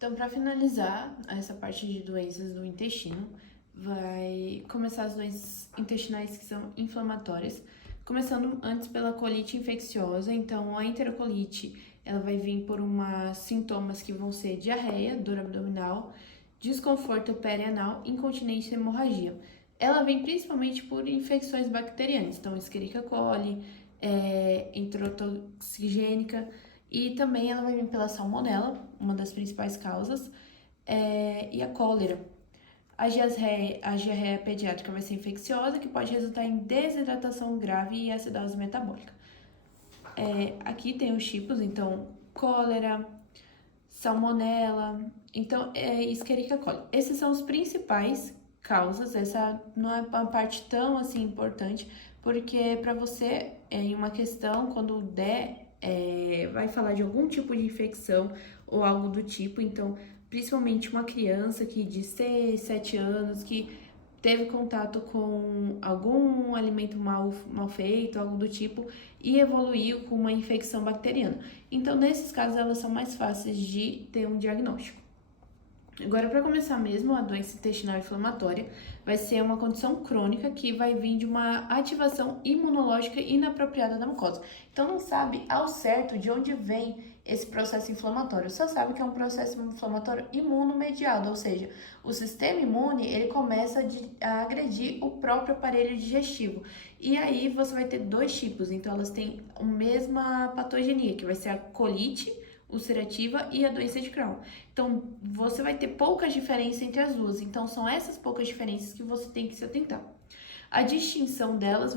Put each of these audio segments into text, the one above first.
Então, para finalizar essa parte de doenças do intestino, vai começar as doenças intestinais que são inflamatórias, começando antes pela colite infecciosa. Então, a enterocolite, ela vai vir por sintomas que vão ser diarreia, dor abdominal, desconforto perianal, incontinência e hemorragia. Ela vem principalmente por infecções bacterianas, então Escherichia coli, enterotoxigênica, e também ela vai vir pela salmonela, uma das principais causas, e a cólera. A diarreia pediátrica vai ser infecciosa, que pode resultar em desidratação grave e acidose metabólica. Aqui tem os tipos, então, cólera, salmonela, então, Escherichia coli. Esses são os principais causas, essa não é uma parte tão, assim, importante, porque para você, em uma questão, quando der, vai falar de algum tipo de infecção ou algo do tipo, então, principalmente uma criança que de 6, 7 anos, que teve contato com algum alimento mal feito, algo do tipo, e evoluiu com uma infecção bacteriana. Então, nesses casos, elas são mais fáceis de ter um diagnóstico. Agora, para começar mesmo, a doença intestinal inflamatória vai ser uma condição crônica que vai vir de uma ativação imunológica inapropriada da mucosa. Então, não sabe ao certo de onde vem esse processo inflamatório, só sabe que é um processo inflamatório imunomediado, ou seja, o sistema imune ele começa a agredir o próprio aparelho digestivo. E aí você vai ter dois tipos, então elas têm a mesma patogenia, que vai ser a colite ulcerativa e a doença de Crohn. Então, você vai ter poucas diferenças entre as duas. Então, são essas poucas diferenças que você tem que se atentar. A distinção delas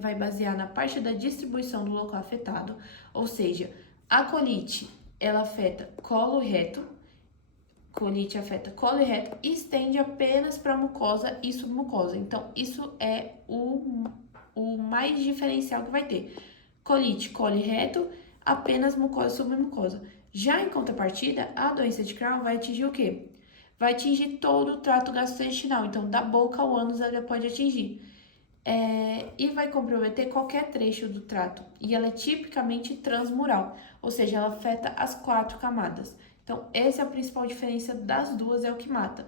vai basear na parte da distribuição do local afetado, ou seja, a colite, ela afeta colo e reto, colite afeta colo e reto e estende apenas para mucosa e submucosa. Então, isso é o mais diferencial que vai ter. Colite, colo e reto, apenas mucosa e submucosa. Já em contrapartida, a doença de Crohn vai atingir o quê? Vai atingir todo o trato gastrointestinal, então da boca ao ânus ela pode atingir. E vai comprometer qualquer trecho do trato. E ela é tipicamente transmural, ou seja, ela afeta as 4 camadas. Então, essa é a principal diferença das duas, é o que mata.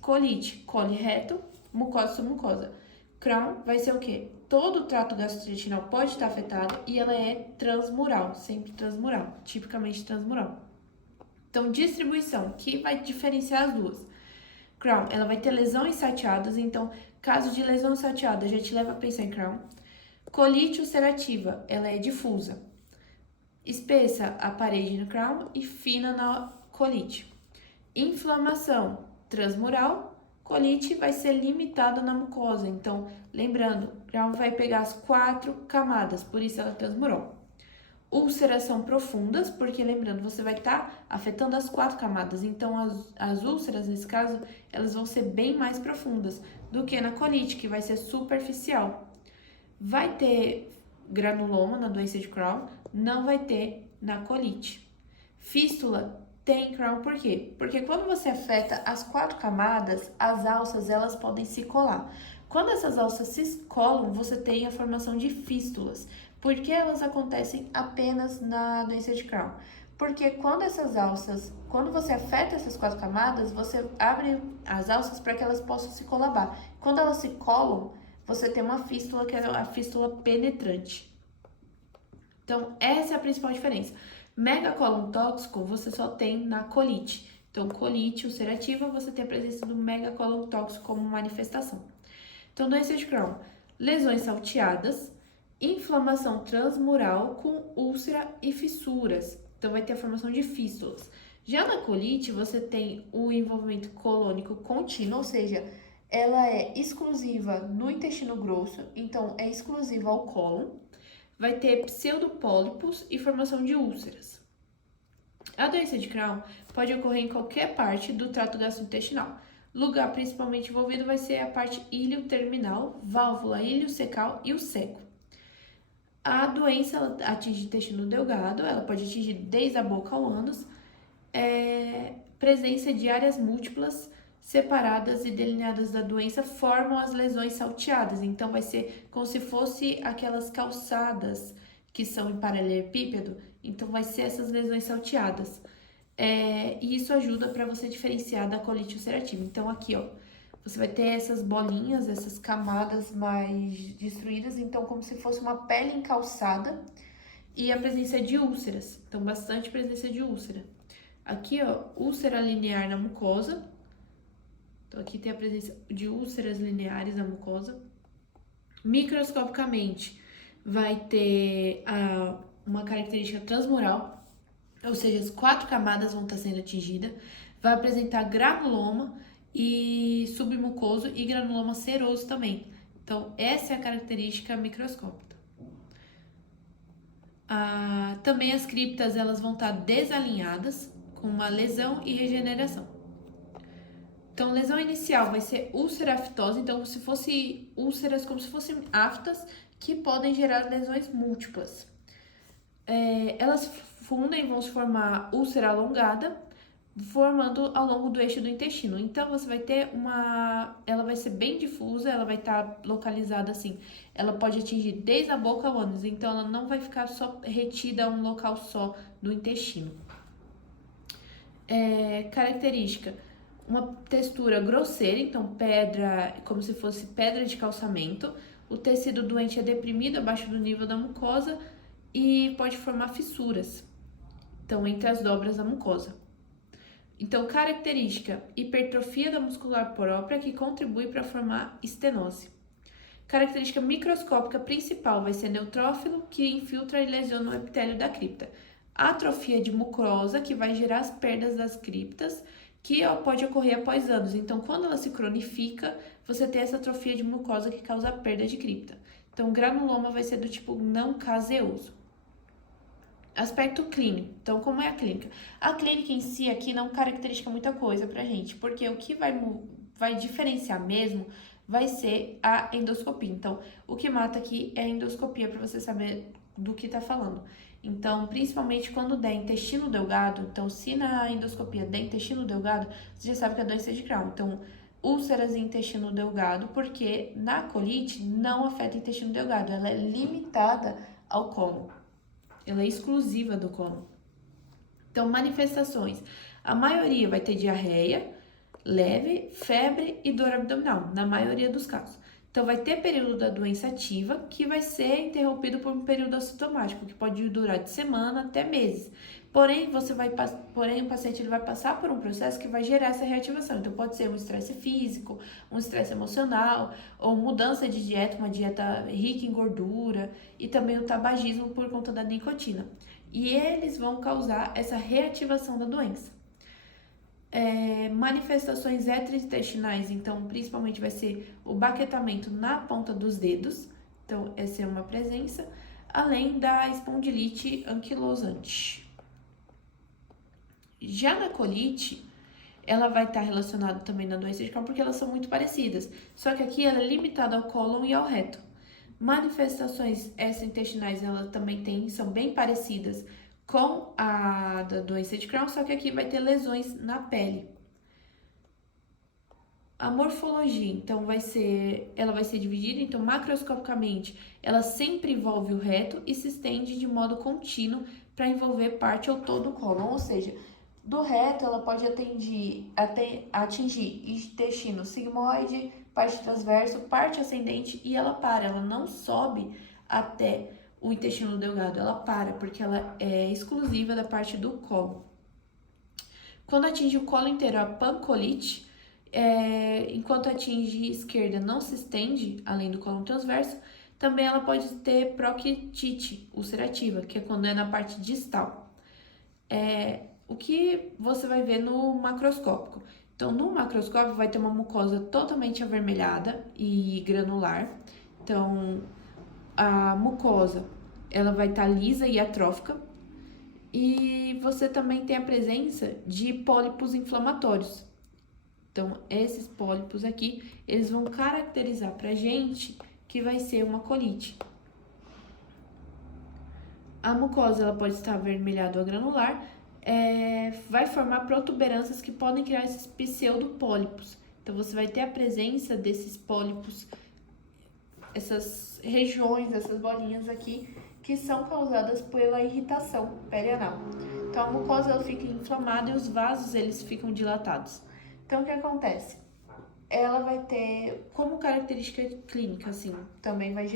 Colite, colo reto, mucosa e submucosa. Crohn vai ser o quê? Todo o trato gastrointestinal pode estar afetado e ela é transmural, sempre transmural, tipicamente transmural. Então, distribuição, que vai diferenciar as duas. Crohn, ela vai ter lesões satiadas, então, caso de lesão satiada já te leva a pensar em Crohn. Colite ulcerativa, ela é difusa. Espessa a parede no Crohn e fina na colite. Inflamação transmural, colite vai ser limitada na mucosa. Então, lembrando, Crohn vai pegar as 4 camadas, por isso ela é transmural. Úlceras profundas, porque lembrando, você vai estar afetando as 4 camadas. Então, as úlceras, nesse caso, elas vão ser bem mais profundas do que na colite, que vai ser superficial. Vai ter granuloma na doença de Crohn, não vai ter na colite. Fístula tem Crohn por quê? Porque quando você afeta as 4 camadas, as alças elas podem se colar. Quando essas alças se colam, você tem a formação de fístulas. Por que elas acontecem apenas na doença de Crohn? Porque quando você afeta essas 4 camadas, você abre as alças para que elas possam se colabar. Quando elas se colam, você tem uma fístula que é a fístula penetrante. Então, essa é a principal diferença. Megacolon tóxico você só tem na colite. Então, colite ulcerativa, você tem a presença do megacolon tóxico como manifestação. Então, doença de Crohn, lesões salteadas, inflamação transmural com úlcera e fissuras. Então, vai ter a formação de fístulas. Já na colite, você tem o envolvimento colônico contínuo, ou seja, ela é exclusiva no intestino grosso, então é exclusiva ao cólon. Vai ter pseudopólipos e formação de úlceras. A doença de Crohn pode ocorrer em qualquer parte do trato gastrointestinal. Lugar principalmente envolvido vai ser a parte ilioterminal, válvula iliocecal e o seco. A doença ela atinge o intestino delgado, ela pode atingir desde a boca ao ânus, presença de áreas múltiplas separadas e delineadas da doença formam as lesões salteadas. Então, vai ser como se fosse aquelas calçadas que são em paralelepípedo. Então, vai ser essas lesões salteadas. E isso ajuda para você diferenciar da colite ulcerativa. Então, aqui, ó, você vai ter essas bolinhas, essas camadas mais destruídas, então como se fosse uma pele encalçada e a presença de úlceras. Então, bastante presença de úlcera. Aqui, ó, úlcera linear na mucosa. Então, aqui tem a presença de úlceras lineares na mucosa. Microscopicamente, vai ter uma característica transmural, ou seja, as 4 camadas vão estar sendo atingidas. Vai apresentar granuloma e submucoso e granuloma seroso também. Então, essa é a característica microscópica. Também as criptas elas vão estar desalinhadas, com uma lesão e regeneração. Então, lesão inicial vai ser úlcera aftose, então se fosse úlceras como se fossem aftas, que podem gerar lesões múltiplas. Elas fundem, vão se formar úlcera alongada, formando ao longo do eixo do intestino. Então, você vai ter ela vai ser bem difusa, ela vai estar localizada assim. Ela pode atingir desde a boca ao ânus, então ela não vai ficar só retida a um local só do intestino. Característica: uma textura grosseira, então pedra, como se fosse pedra de calçamento. O tecido doente é deprimido abaixo do nível da mucosa e pode formar fissuras, então, entre as dobras da mucosa. Então, característica: hipertrofia da muscular própria que contribui para formar estenose. Característica microscópica principal vai ser neutrófilo, que infiltra e lesiona o epitélio da cripta. Atrofia de mucosa, que vai gerar as perdas das criptas, que pode ocorrer após anos. Então, quando ela se cronifica, você tem essa atrofia de mucosa que causa a perda de cripta. Então, granuloma vai ser do tipo não caseoso. Aspecto clínico. Então, como é a clínica? A clínica em si aqui não caracteriza muita coisa pra gente, porque o que vai diferenciar mesmo vai ser a endoscopia. Então, o que mata aqui é a endoscopia, para você saber do que tá falando. Então, principalmente quando der intestino delgado, então se na endoscopia der intestino delgado, você já sabe que a doença é de Crohn. Então, úlceras em intestino delgado, porque na colite não afeta o intestino delgado, ela é limitada ao cólon. Ela é exclusiva do cólon. Então, manifestações. A maioria vai ter diarreia leve, febre e dor abdominal, na maioria dos casos. Então, vai ter período da doença ativa, que vai ser interrompido por um período assintomático, que pode durar de semana até meses. Porém, o paciente ele vai passar por um processo que vai gerar essa reativação. Então, pode ser um estresse físico, um estresse emocional, ou mudança de dieta, uma dieta rica em gordura, e também o tabagismo por conta da nicotina. E eles vão causar essa reativação da doença. Manifestações extraintestinais, então principalmente vai ser o baquetamento na ponta dos dedos, então essa é uma presença, além da espondilite anquilosante. Já na colite, ela vai estar relacionada também na doença de Crohn, porque elas são muito parecidas, só que aqui ela é limitada ao cólon e ao reto. Manifestações extraintestinais, elas também são bem parecidas com a da doença de Crohn, só que aqui vai ter lesões na pele. A morfologia, então, ela vai ser dividida, então, macroscopicamente, ela sempre envolve o reto e se estende de modo contínuo para envolver parte ou todo o cólon, ou seja, do reto ela pode atingir intestino sigmoide, parte transverso, parte ascendente e ela não sobe até o intestino delgado, ela para, porque ela é exclusiva da parte do cólon. Quando atinge o colo inteiro, a pancolite, enquanto atinge esquerda, não se estende além do cólon transverso, também ela pode ter proctite ulcerativa, que é quando é na parte distal. O que você vai ver no macroscópico? Então, no macroscópio vai ter uma mucosa totalmente avermelhada e granular. Então, a mucosa, ela vai estar lisa e atrófica. E você também tem a presença de pólipos inflamatórios. Então, esses pólipos aqui, eles vão caracterizar pra gente que vai ser uma colite. A mucosa, ela pode estar avermelhada ou granular, vai formar protuberâncias que podem criar esses pseudopólipos. Então, você vai ter a presença desses pólipos, essas regiões, essas bolinhas aqui, que são causadas pela irritação perianal. Então, a mucosa ela fica inflamada e os vasos eles ficam dilatados. Então, o que acontece? Ela vai ter, como característica clínica, assim, também vai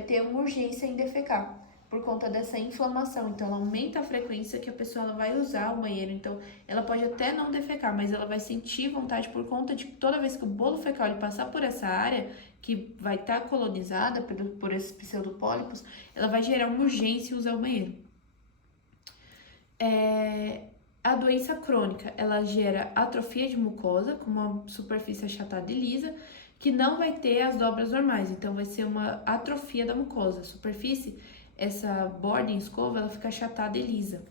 ter uma urgência em defecar, por conta dessa inflamação. Então, ela aumenta a frequência que a pessoa ela vai usar o banheiro. Então, ela pode até não defecar, mas ela vai sentir vontade por conta de toda vez que o bolo fecal ele passar por essa área, que vai estar colonizada por esses pseudopólipos, ela vai gerar uma urgência em usar o banheiro. A doença crônica, ela gera atrofia de mucosa, com uma superfície achatada e lisa, que não vai ter as dobras normais, então vai ser uma atrofia da mucosa. A superfície, essa borda em escova, ela fica achatada e lisa.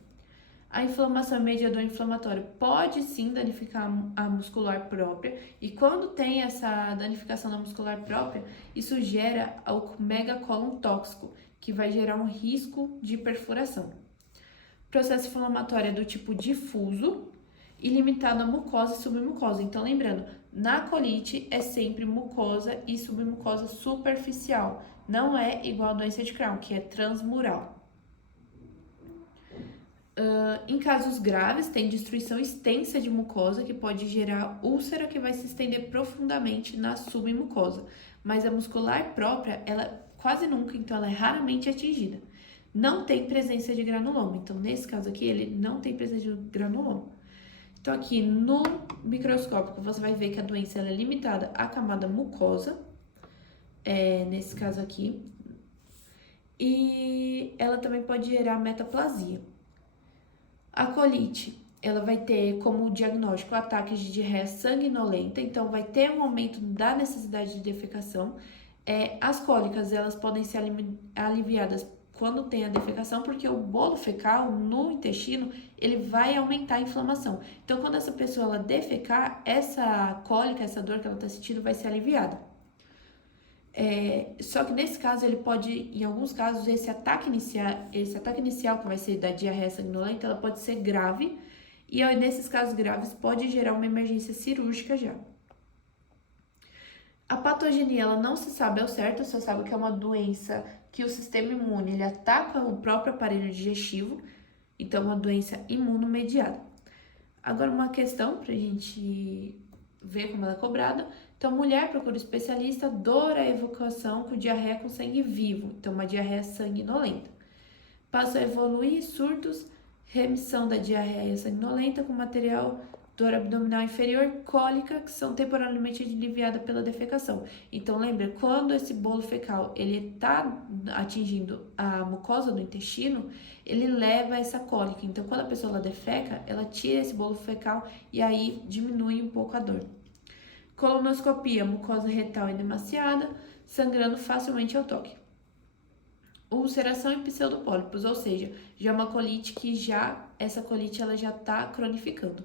A inflamação é mediador inflamatório pode sim danificar a muscular própria, e quando tem essa danificação da muscular própria, isso gera o megacolon tóxico, que vai gerar um risco de perfuração. Processo inflamatório é do tipo difuso e limitado a mucosa e submucosa. Então, lembrando, na colite é sempre mucosa e submucosa superficial. Não é igual a doença de Crohn, que é transmural. Em casos graves, tem destruição extensa de mucosa, que pode gerar úlcera que vai se estender profundamente na submucosa. Mas a muscular própria, ela quase nunca, então ela é raramente atingida. Não tem presença de granuloma. Então, nesse caso aqui, ele não tem presença de granuloma. Então, aqui no microscópio, você vai ver que a doença ela é limitada à camada mucosa, nesse caso aqui. E ela também pode gerar metaplasia. A colite, ela vai ter como diagnóstico ataques de diarreia sanguinolenta, então vai ter um aumento da necessidade de defecação. As cólicas, elas podem ser aliviadas quando tem a defecação, porque o bolo fecal no intestino, ele vai aumentar a inflamação. Então, quando essa pessoa ela defecar, essa cólica, essa dor que ela está sentindo vai ser aliviada. Só que nesse caso, ele pode, em alguns casos, esse ataque inicial que vai ser da diarreia sanguinolenta, ela pode ser grave, e nesses casos graves pode gerar uma emergência cirúrgica já. A patogenia, ela não se sabe ao certo, só sabe que é uma doença que o sistema imune ele ataca o próprio aparelho digestivo, então é uma doença imunomediada. Agora, uma questão para a gente ver como ela é cobrada. Então, mulher procura especialista, dor à evacuação com diarreia com sangue vivo, então uma diarreia sanguinolenta. Passa a evoluir, surtos, remissão da diarreia sanguinolenta com material, dor abdominal inferior, cólica, que são temporariamente aliviadas pela defecação. Então, lembra, quando esse bolo fecal ele está atingindo a mucosa do intestino, ele leva a essa cólica. Então, quando a pessoa ela defeca, ela tira esse bolo fecal e aí diminui um pouco a dor. Colonoscopia, mucosa retal edemaciada, sangrando facilmente ao toque. Ulceração e pseudopólipos, ou seja, já é uma colite que essa colite ela já está cronificando.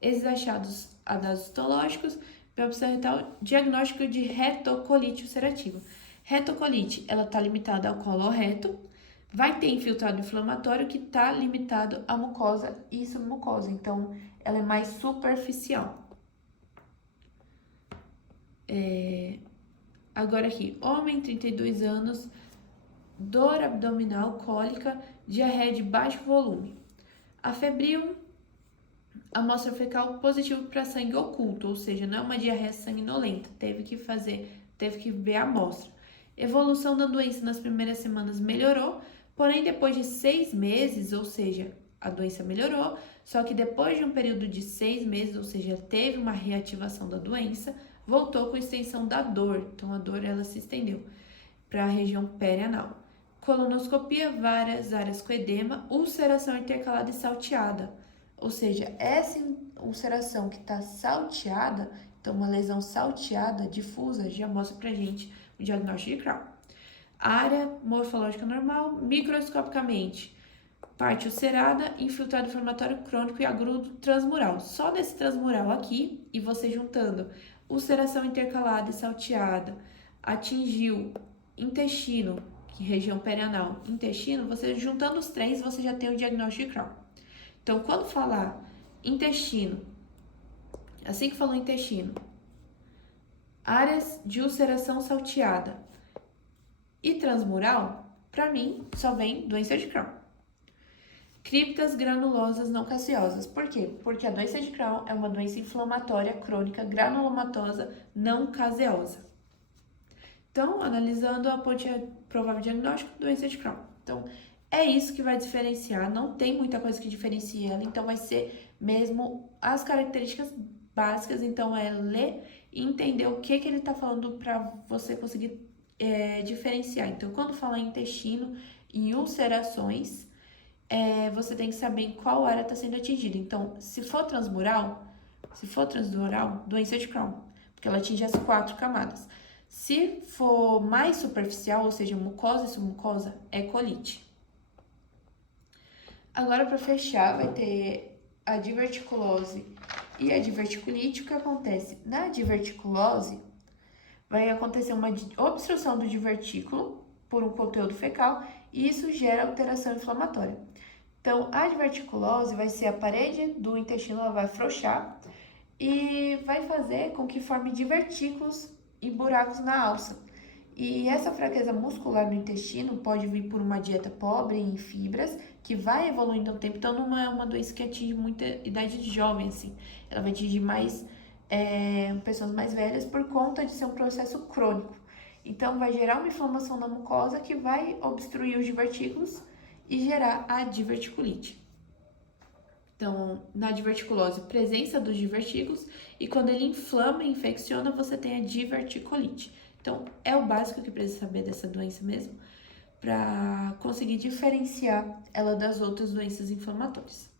Esses achados anastomológicos, biopsia retal, diagnóstico de retocolite ulcerativa. Retocolite, ela está limitada ao colo reto, vai ter infiltrado inflamatório que está limitado à mucosa e submucosa, então ela é mais superficial. Agora aqui, homem, 32 anos, dor abdominal, cólica, diarreia de baixo volume. Afebril, amostra fecal positivo para sangue oculto, ou seja, não é uma diarreia sanguinolenta, teve que ver a amostra. Evolução da doença nas primeiras semanas melhorou, porém depois de 6 meses, ou seja, a doença melhorou, só que depois de um período de 6 meses, ou seja, teve uma reativação da doença, voltou com extensão da dor, então a dor ela se estendeu para a região perianal. Colonoscopia, várias áreas com edema, ulceração intercalada e salteada. Ou seja, essa ulceração que está salteada, então uma lesão salteada, difusa, já mostra pra gente o diagnóstico de Crohn. Área morfológica normal, microscopicamente, parte ulcerada, infiltrado inflamatório crônico e agrudo transmural. Só desse transmural aqui, e você juntando ulceração intercalada e salteada, atingiu intestino, que região perianal, intestino, você juntando os três, você já tem o diagnóstico de Crohn. Então, quando falar intestino, assim que falou intestino, áreas de ulceração salteada e transmural, para mim, só vem doença de Crohn. Criptas granulosas não caseosas. Por quê? Porque a doença de Crohn é uma doença inflamatória crônica granulomatosa não caseosa. Então, analisando a ponte provável diagnóstico, doença de Crohn. Então, é isso que vai diferenciar, não tem muita coisa que diferencie ela, então vai ser mesmo as características básicas, então é ler e entender o que ele está falando para você conseguir diferenciar. Então, quando falar em intestino e ulcerações, você tem que saber em qual área está sendo atingida. Então, se for transmural, se for transdural, doença de Crohn, porque ela atinge as 4 camadas. Se for mais superficial, ou seja, mucosa e submucosa, é colite. Agora, para fechar, vai ter a diverticulose e a diverticulite. O que acontece? Na diverticulose, vai acontecer uma obstrução do divertículo por um conteúdo fecal e isso gera alteração inflamatória. Então, a diverticulose vai ser a parede do intestino, ela vai afrouxar e vai fazer com que forme divertículos e buracos na alça. E essa fraqueza muscular no intestino pode vir por uma dieta pobre em fibras, que vai evoluindo ao tempo. Então, não é uma doença que atinge muita idade de jovem, assim. Ela vai atingir mais pessoas mais velhas por conta de ser um processo crônico. Então, vai gerar uma inflamação na mucosa que vai obstruir os divertículos e gerar a diverticulite. Então, na diverticulose, presença dos divertículos, e quando ele inflama e infecciona, você tem a diverticulite. Então, é o básico que precisa saber dessa doença mesmo, para conseguir diferenciar ela das outras doenças inflamatórias.